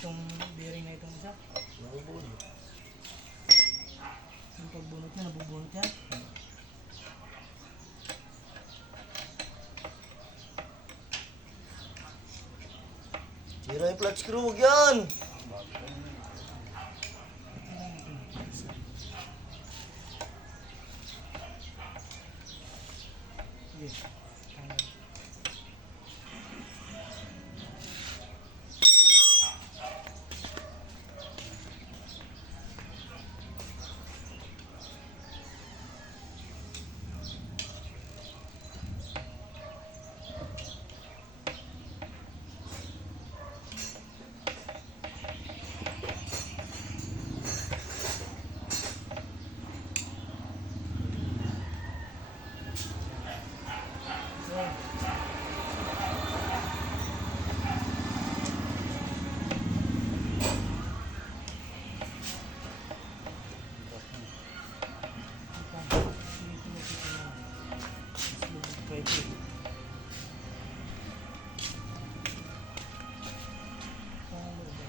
Itong bearing na itong isa. Nabubunot. Yung pagbunot niya, nabubunot yan. Sira yung flat screw, huwag yan! Yes.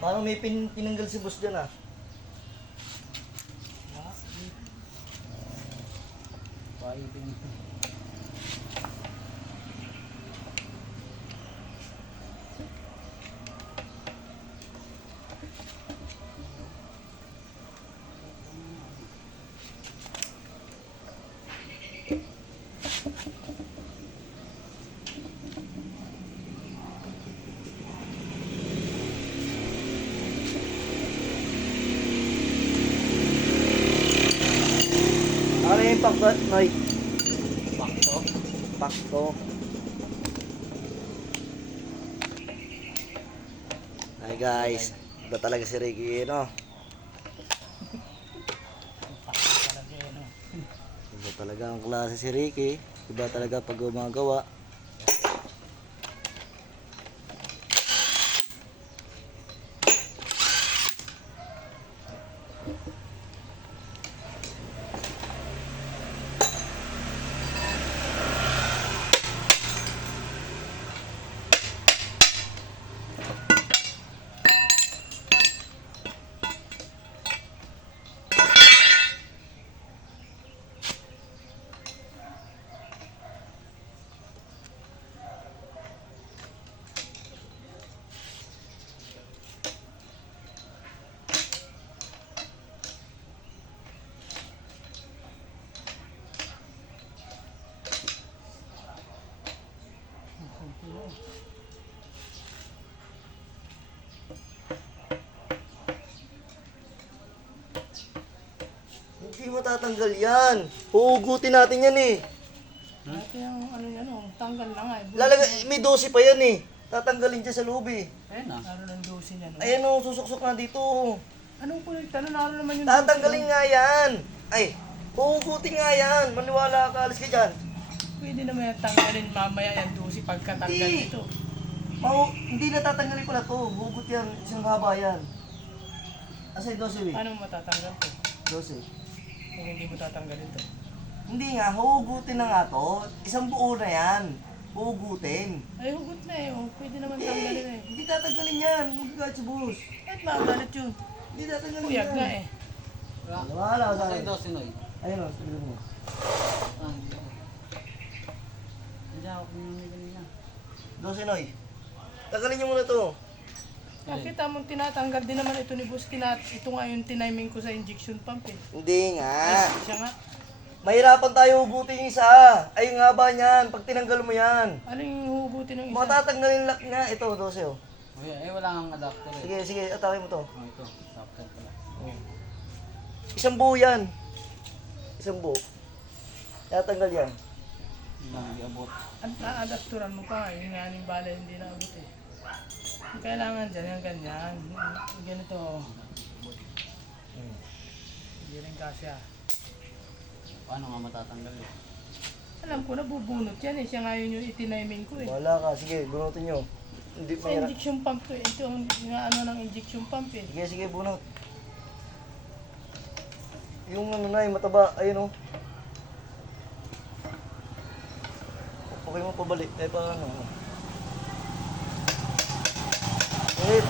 Parang may tinanggal si boss dyan ah. Paipin ito. Ano yung pakot, Noy? Bakto. Pakto. Hi guys, iba talaga si Ricky, no? Talaga yun, no? Iba talaga ang klase si Ricky. Iba talaga pag gumagawa. Hindi matatanggal yan. Huhugutin natin yan eh. Ito yung ano yan, oh, tanggal na nga. Lalagay, may 12 pa yan eh. Tatanggalin dyan sa loob eh. Ayun na. Naroon ng dosin yan. Oh. Ayan o, susuksok na dito. Anong kulit? Ano naroon naman yung Tatanggalin nga yan. Ay, huhugutin nga yan. Maniwala ka, alis ka dyan. Pwede naman yan tanggalin mamaya yan dosi pagkatanggal Hindi. nito. Hindi na tatanggalin ko na to. Hugot yan. Isang haba yan. Asa yung 12 eh? Paano mo matatanggal to? 12. Kung hindi mo tatanggalin to. Hindi nga, huhugutin na nga to. Isang buo na yan. Huhugutin. Ay, hugot na eh. Oh. Pwede naman tanggalin eh. Hindi tatanggalin yan. Huwag ka si boss. At makabalit yun. Hindi tatanggalin Kuyag yan. na eh. Wala ka sa Sa akin. ito, Sinoy. Ayun o, sabi mo. Ah, hindi ako. Hindi ako pinamili kanina. 12 Noy. Tagalin niyo muna to. Nakita mo tinatanggal din naman ito ni Boss. Ito nga yung tiniming ko sa injection pump eh. Hindi nga. Ay, siya nga. Mahirapan tayo hugutin yung isa. Ay, yung haba niyan. Pag tinanggal mo yan. Ano yung huhugutin ng isa? Matatanggalin lock nga. Ito, 12 oh. Eh, wala kang adapter eh. Sige, sige. Atake mo to. Oh, ito. Adapter pala. Isang buo yan. Isang buo. Tatanggal yan. Hindi lang iabot. At naadapturan mo pa nga. Yung nga yung bala hindi naabot eh. Ang kailangan dyan yung ganyan. Ganito. Hindi rin kasya. Paano nga matatanggal eh? Alam ko na bubunot yan eh. Siya nga yun yung itiniming ko eh. Wala ka. Sige, bunutin nyo. Hindi Sa mahirap. injection pump to eh. Ito yung nga ano ng injection pump eh. Sige, sige, bunot. Yung ano na, yung mataba. Ayun oh. Okay mo pabalik. Eh, parang ano. Wait.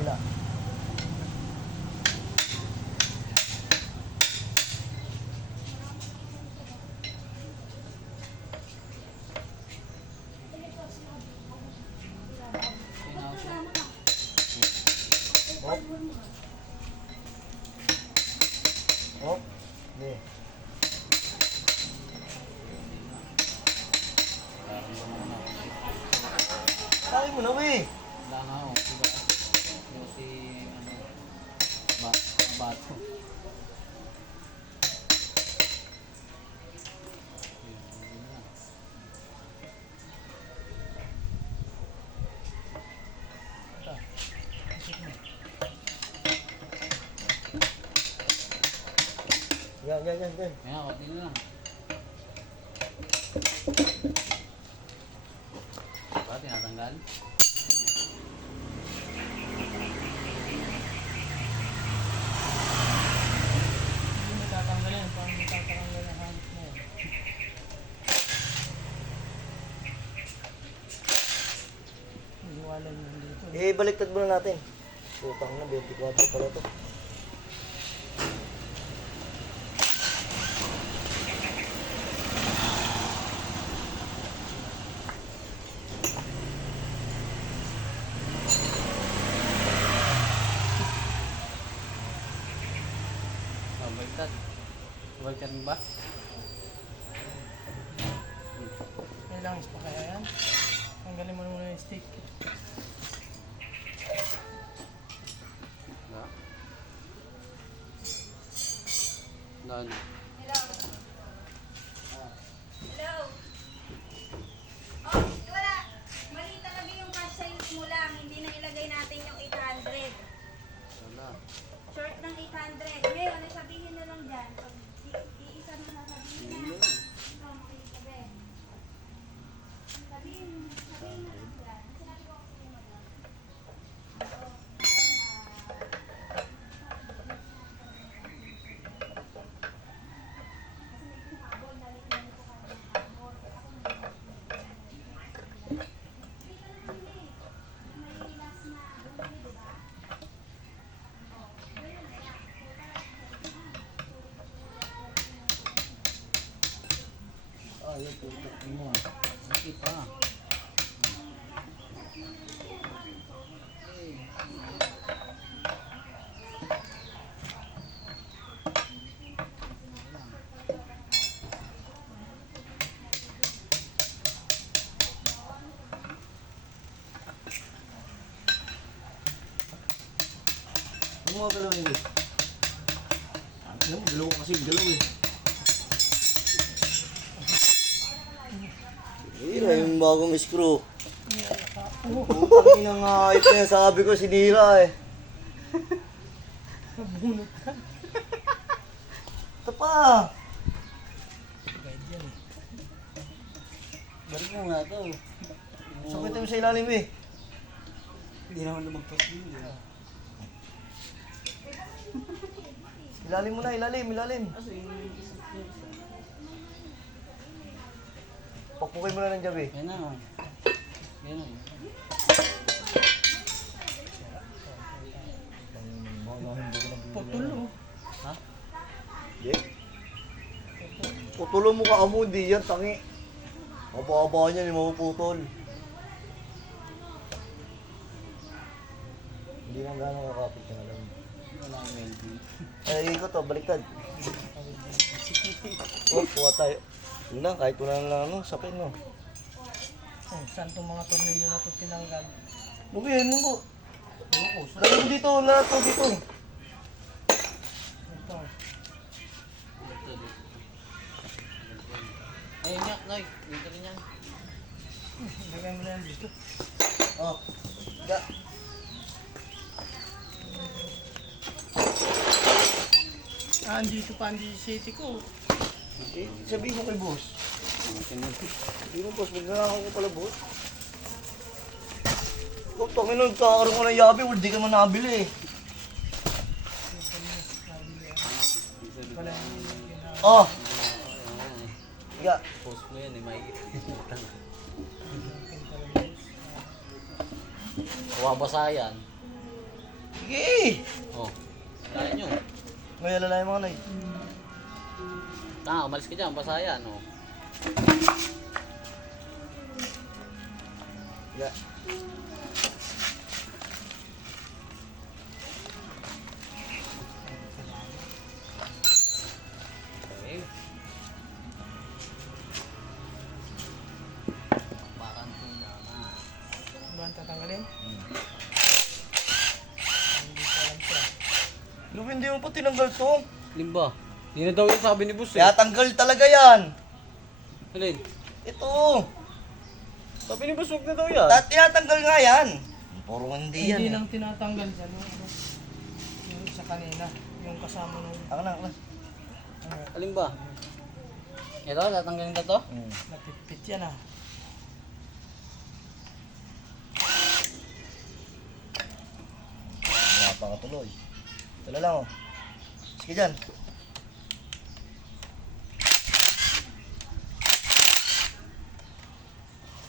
Kabila. Hop. Hop. Hindi. Sabi mo na, we. Wala nga ako, diba? Yung si, bato. Yan, yan, yan, yan. Kaya, konti na lang. Diba, tinatanggal? Hindi mo tatanggalin. Parang hindi tatanggalin ang hanip na yan. Iwalan mo dito. Baliktad muna natin. Putang na, 24 pala to. Oh, baliktad. Baliktad mo ba? May langis pa kaya yan? Tanggalin mo muna yung stick. Wala. Daan. Hello? Oh, wala. Mali talaga yung cash sales mo lang. Hindi na ilagay natin yung 800. Wala. Short ng 800. Ngayon, ano sabihin na lang dyan? Pag iisa na sasabihin na. Hindi na. Ikaw, makikitabi. Sabihin na lang dyan. Sinabi ko kasi yung madam. Ay, putok mo. Sakit pa. Ano mga galaw yun, eh? Ano, galaw kasi, galaw eh. Hira yung bagong screw. Putang ina nga, ito yung sabi ko, sinira eh. Nabunot ka. Ito pa. Guide yan eh. Balik mo nga to. Sakit mo sa ilalim eh. Hindi naman na magpapili. Ilalim mo na, ilalim, ilalim. Pakpukay mo na ng gabi. Yan na. Yan na. Putulo. Ha? Yeah. Putulo mo ka amo, di yan, tangi. Aba-aba niya, hindi mapuputol. Hindi na gano'ng kakapit ka na lang. Wala ang welding. Ay, ko to, baliktad. Oh, kuha tayo. Yun na, kahit wala na lang, ano, sapin mo. Oh, saan itong mga tornilyo na ito tinanggal? Bukihin mo po. Lagay mo dito, lahat to dito. Ito. Ito Noy, dito rin yan. Lagay mo na yan dito. Oh. Ga. Andito pa ang city ko. Sabihin mo kay boss. Sabihin mo boss, magnanakaw ko pala boss. Ikaw, tangin nun, kakaroon ko ng yabi, wala di ka man nabili eh. Wala yung Oh! Ga. Post mo yan eh, makikita. Mababasa yan. Sige! Oh, kaya nyo. May alalay mga nay. Umalis ka dyan, basa yan. Oh. Ga. Okay. Bakan po na. ba ang tatanggalin? Hindi ko alam siya. Lu, hindi mo pa tinanggal to. Limba. Hindi na daw yung sabi ni boss eh. Kaya tanggal talaga yan. Alin? Ito. Sabi ni boss, huwag na daw yan. Tinatanggal nga yan. Puro hindi yan. Hindi eh. lang tinatanggal dyan. Yung isa kanina. Yung kasama nung Ako na, ako na. Alin ba? Ito, tatanggalin ka to? napitpit yan ah. Wala pa katuloy. Ito lang oh. Sige dyan.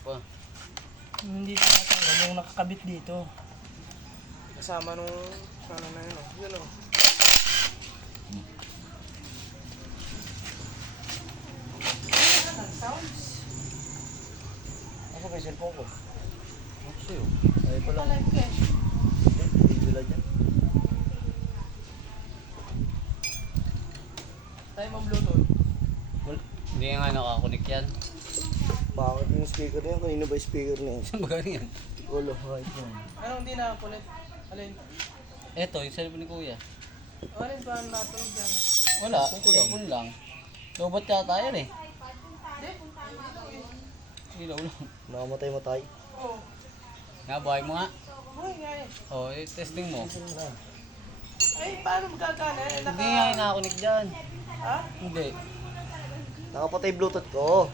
Pa. Yung hindi tinatanggal. Yung nakakabit dito. Kasama nung ano na yun oh. Yun oh. Sounds. Ako may cellphone ko. Ako sa'yo. Ay pa lang. Live ka eh. Video lang dyan. Tayo mo Bluetooth. Hindi nga nakakunik yan. Bakit yung speaker na yan? Kanina ba yung speaker na yan? Saan ba galing yan? Wala, kahit yan. Anong hindi nakakulit? Alin? Eto, yung cellphone ni kuya. Alin ba ang natunog dyan? Wala, cellphone lang. Lobot yata yan eh. Ilaw lang. Nakamatay-matay. Oo. Nga, buhay mo nga. Buhay nga eh. Oh, testing mo. Ay, paano magkakana? Eh, Hindi nga yung nakakunik dyan. Ha? Hindi. Nakapatay Bluetooth ko.